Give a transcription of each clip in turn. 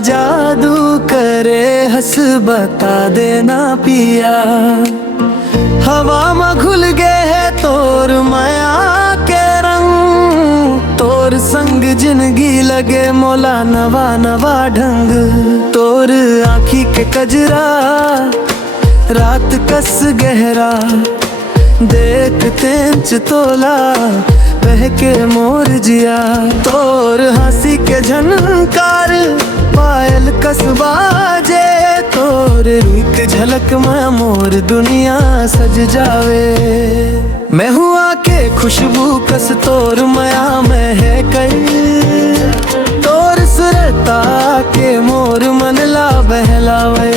जादू करे हंस बता देना पिया। हवा में घुल गए है तोर माया के रंग, तोर संग जिंदगी लगे मोला नवा नवा ढंग। तोर आँखी के कजरा रात कस गहरा, देख तेंच तोला बहके मोर जिया। तोर हंसी के झनकार पायल कसबाजे, तोर रूप झलक में मोर दुनिया सज जावे। मैं हुआ के खुशबू कस तोर माया में है कई, तोर सुरता के मोर मन ला बहलावे।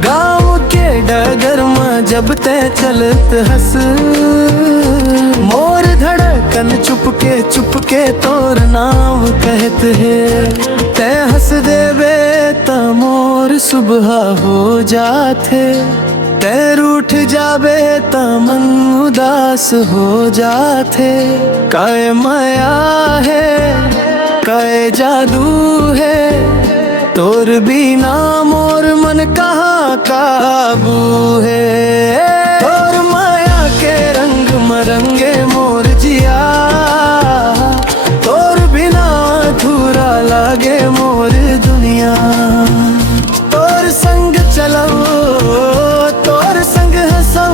गाँव के डगर में जब ते चलत हंस, मोर धड़कन चुपके तोर नाम कहत है। ते हंस देवे त मोर सुबह हो जाते, ते रूठ जावे त मन उदास हो जाते। काय माया है काय जादू है, तोर बिना मोर मन कहाँ काबू है। तोर माया के रंग मरंगे मोर जिया, तोर बिना अधूरा लागे मोर दुनिया। तोर संग चलो तोर संग हंसो,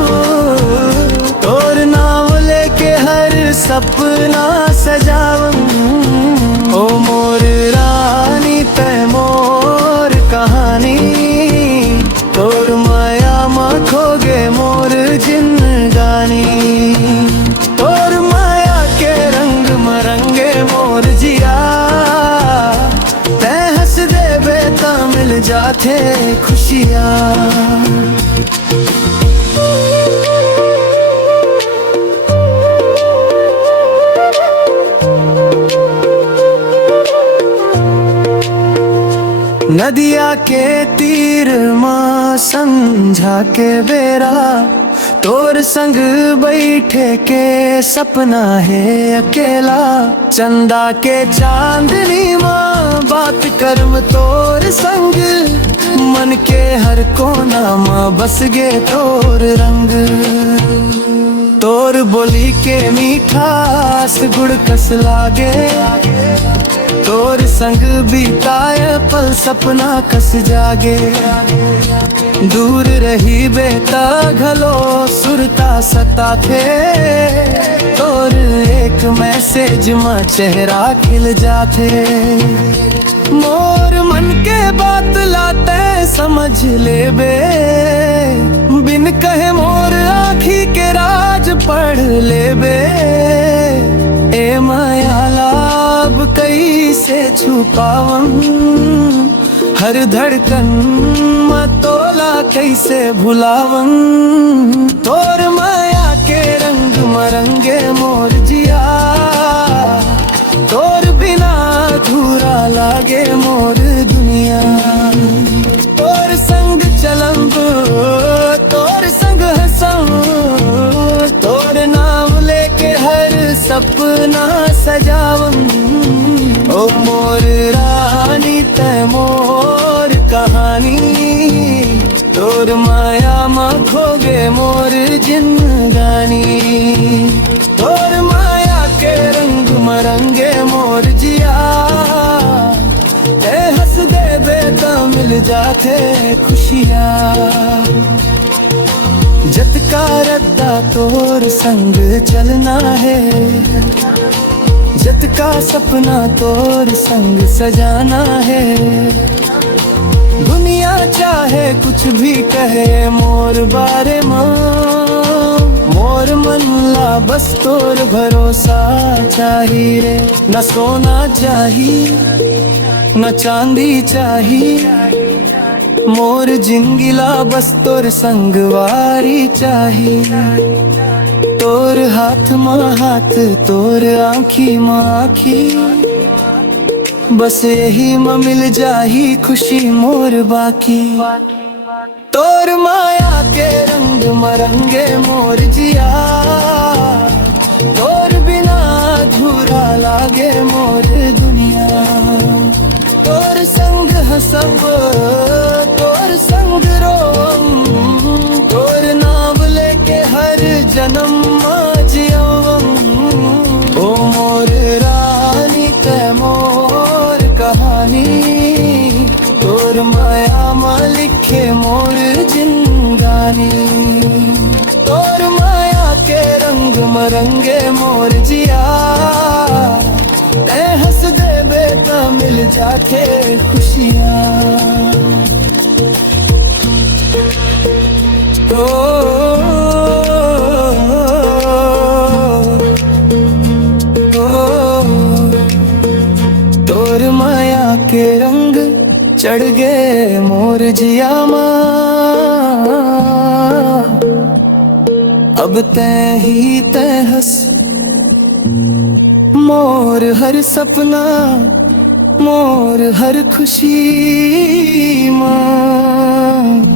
तोर नाम लेके हर सपना सजाऊं। ओ मोर रानी तै मोर कहानी, तोर माया में खोगे मोर जिंदगानी। तोर माया के रंग मरंगे मोर जिया, तै हंस देवे ता मिल जाते खुशियाँ। नदिया के तीर माँ संझा के बेरा, तोर संग बैठे के सपना है अकेला। चंदा के चांदनी माँ बात करम तोर संग, मन के हर कोना माँ बस गे तोर रंग। तोर बोली के मीठास गुड़ कस लागे, तोर संग बीताए पल सपना कस जागे। दूर रही बेता घलो सुरता सता थे, तोर एक मैसेज में चेहरा खिल जाते। मोर मन के बात लाते समझ ले बे, बिन कहे मोर आँखी के राज पढ़ ले बे। ए माया लाभ कैसे छुपावं, हर धड़कन में तोला कैसे भुलावं। तोर माया के रंग मरंगे मोर जिया, तोर बिना अधूरा लागे मोर दुनिया। तोर संग चलम तोर संग हंसम, तोर नाम लेके हर सपना सजावं। ओ मोर रानी तै मोर कहानी, तोर माया में खोगे मोर जिंदगानी। तोर माया के रंग मरंगे मोर जिया, ते हंस देवे तो मिल जाते खुशियाँ। जतका रद्दा तोर संग चलना है, जतका सपना तोर संग सजाना है। दुनिया चाहे कुछ भी कहे मोर बारे में, मोर मन ला बस तोर भरोसा चाहिए रे। न सोना चाहिए न चांदी चाहिए, मोर जिंदगीला बस तोर संगवारी चाहिए। तोर हाथ माँ हाथ तोर आँखी माँ आँखी, बस यही में मिल जाही खुशी मोर बाकी। तोर माया के रंग मरंगे मोर जिया, तोर बिना अधूरा लागे मोर दुनिया। तोर संग रंग मरंगे मोर जिया, ऐ हंस दे बेटा मिल जाके खुशियाँ। ओ, तोर माया के रंग चढ़ गए मोर जिया माँ, अब तै ही तै हंस मोर हर सपना, मोर हर खुशी माँ।